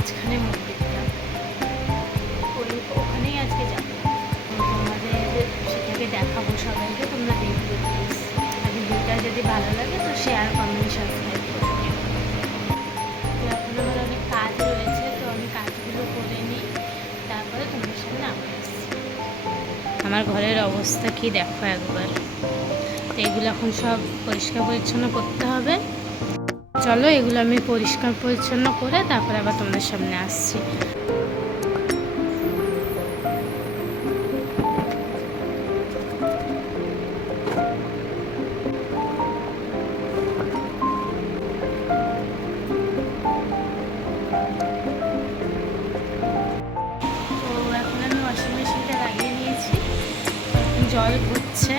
মাঝখানে মন্দিরটা, ওখানেই আজকে যাবো। তোমাদের সেটাকে দেখাবো সবাইকে, তোমরা দেখবে প্লিজ। আর ভিডিওটা যদি ভালো লাগে তো শেয়ার, কমেন্ট, সাবস্ক্রাইব করে দিও। তো এখন আমার অনেক কাজ রয়েছে, তো আমি কাজগুলো করে নিই, তারপরে তোমাদের সামনে আবার আসছি। আমার ঘরের অবস্থা কি দেখো একবার। তো এগুলো এখন সব পরিষ্কার পরিচ্ছন্ন করতে হবে। চলো এগুলো আমি পরিষ্কার পরিচ্ছন্ন করে তারপরে আবার তোমাদের সামনে আসছি। তো এখন আমি ওয়াশিং মেশিনটা লাগিয়ে নিয়েছি, জল ঘুরছে।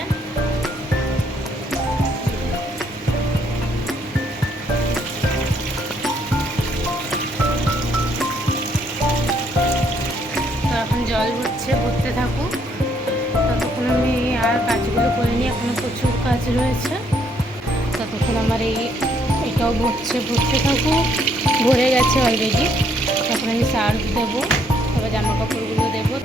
জল ভরতে থাকুক, ততক্ষণ আমি আর কাজগুলো করে নিই। এখনও প্রচুর কাজ রয়েছে, ততক্ষণ আমার এটাও ভরতে থাকুক। ভরে গেছে অলরেডি, তখন আমি সার্ফ দেবো, তারপর জামা কাপড়গুলো দেবো।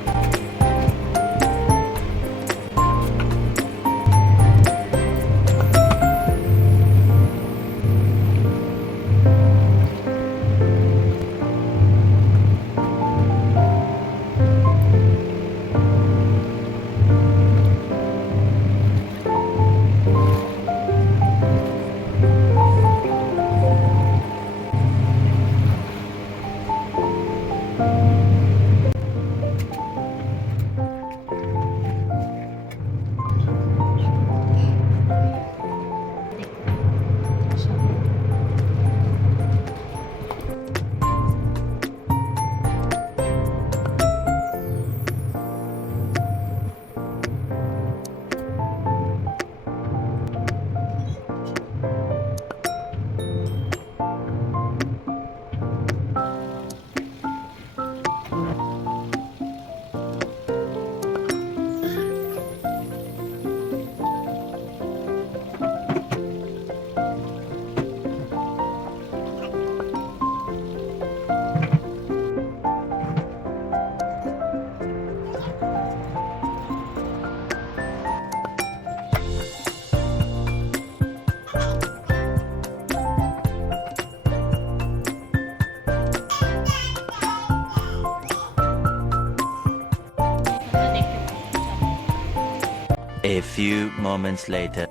A few moments later.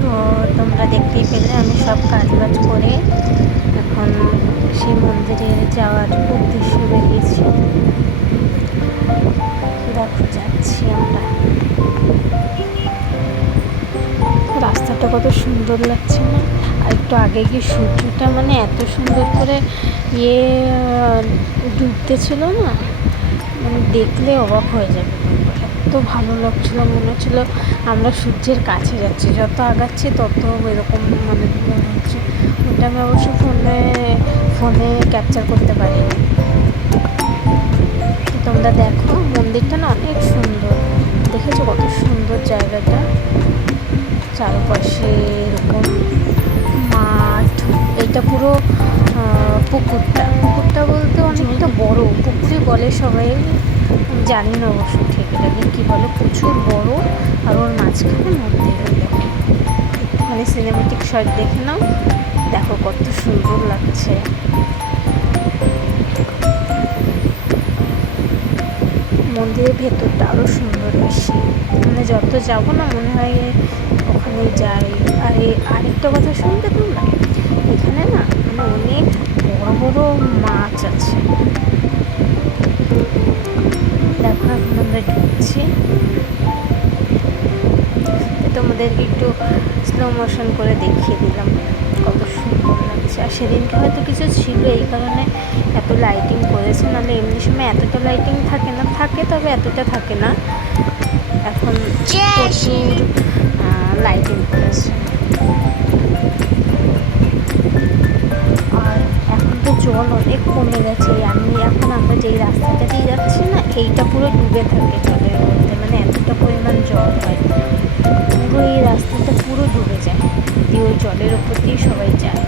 তো তোমরা দেখতেই পেলে আমি সব কাজবাজ করে এখন সেই মন্দিরে যাওয়ার উদ্দেশ্যে বেরিয়েছি। দেখো যাচ্ছি আমরা। রাস্তাটা কত সুন্দর লাগছে না? আর একটু আগে গিয়ে সূর্যটা মানে এত সুন্দর করে ডুবতেছিল না, মানে দেখলে অবাক হয়ে যাবে। এত ভালো লাগছিল, মনে হচ্ছিল আমরা সূর্যের কাছে যাচ্ছি। যত আগাচ্ছি তত এরকম মানে মনে হচ্ছে। ওটা আমি অবশ্য ফোনে ক্যাপচার করতে পারিনি। তোমরা দেখো মন্দিরটা না অনেক সুন্দর, দেখেছো কত সুন্দর জায়গাটা। চারপাশে এরকম মাঠ, এটা পুরো পুকুরটা বলতে অনেকটা বড় পুকুরই বলে সবাই, জানি না অবশ্য ঠিক এটাকে কী বলে। প্রচুর বড়, আর ওর মাঝখানে মন্দির। মানে সিনেমেটিক শট দেখে নাও, দেখো কত সুন্দর লাগছে। মন্দিরের ভেতরটা আরও সুন্দর বেশি, মানে যত যাবো না মনে হয় ওখানে যাই। আর আরেকটা কথা শুনতে তোমরা, এখানে না মানে অনেক বড় বড় মাছ আছে। দেখো এখন আমরা ঢুকছি, তোমাদেরকে একটু স্লো মোশন করে দেখিয়ে দিলাম কত সুন্দর লাগছে। আর সেদিনকে হয়তো কিছু ছিল এই কারণে এত লাইটিং করেছে, নাহলে এমনি সময় এতটা লাইটিং থাকে না, থাকে তবে এতটা থাকে না। এখন প্রচুর লাইটিং করেছে। আর এখন তো জল অনেক কমে গেছে। আমরা যেই রাস্তাটা দিয়ে যাচ্ছি না, এইটা পুরো ডুবে থাকে জলের মধ্যে, মানে এতটা পরিমাণ জল হয়। পুরো এই রাস্তাটা পুরো ডুবে জলের ওপর দিয়ে সবাই যায়।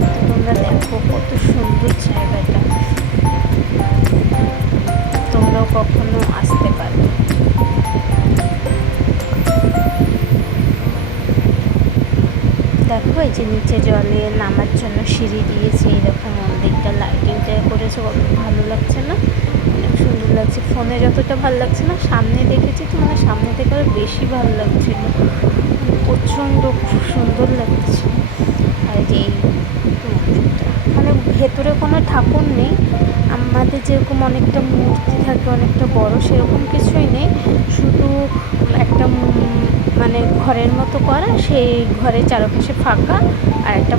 তো তোমরা দেখো কত সুন্দর জায়গাটা, তোমরাও কখনো আসতে পারো। দেখো এই যে নিচে জলে নামার জন্য সিঁড়ি দিয়েছে, এই দেখো মন্দিরটা লাইটিংটা করেছে, কত ভালো লাগছে না, অনেক সুন্দর লাগছে। ফোনে যতটা ভালো লাগছে না, সামনে দেখেছি তো মানে সামনে থেকে আরো বেশি ভালো লাগছিল, প্রচণ্ড খুব সুন্দর লাগছে। আর যে এই মন্দিরটা মানে ভেতরে কোনো ঠাকুর নেই, আমাদের যেরকম অনেকটা মূর্তি থাকে অনেকটা বড়, সেরকম কিছুই নেই, শুধু একটা মানে ঘরের মতো করা, সেই ঘরের চারপাশে ফাঁকা, আর একটা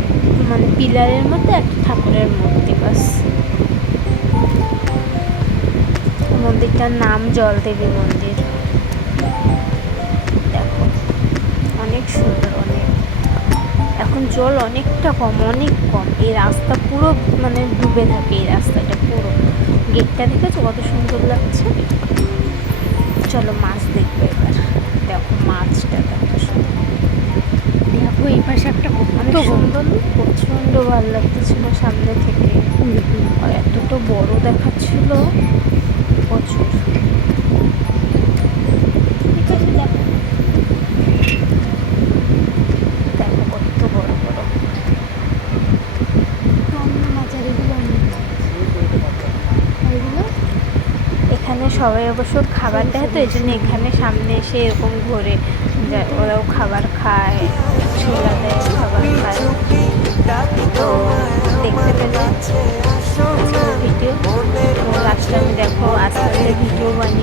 মানে পিলারের মধ্যে একটা ঠাকুরের মূর্তি, বাস। মন্দিরটার নাম জলদেবী মন্দির। দেখো অনেক সুন্দর, অনেক। এখন জল অনেকটা কম, অনেক কম। এই রাস্তা পুরো মানে ডুবে থাকে, এই রাস্তাটা পুরো। গেটটা দেখেছো কত সুন্দর লাগছে। চলো মাছ দেখবো এবার। দেখো মাছটা কত সুন্দর, দেখো এই পাশে একটা অনেক সুন্দর, প্রচণ্ড ভালো লাগতেছিল সামনে থেকে, আর এতটা বড় দেখাচ্ছিল, প্রচুর। ঠিক আছে, দেখো দেখো কত বড় বড় মাছ, আর এগুলো এখানে সবাই অবশ্য খাবার দেয়, তো এই জন্য এখানে সামনে এসে এরকম ঘোরে, ওরাও খাবার খায়, ছোলা দেয়, খাবার খায়। তো দেখতে পেলে ভিডিও, লাস্টে আমি দেখো আস্তে আস্তে ভিডিও বানিয়ে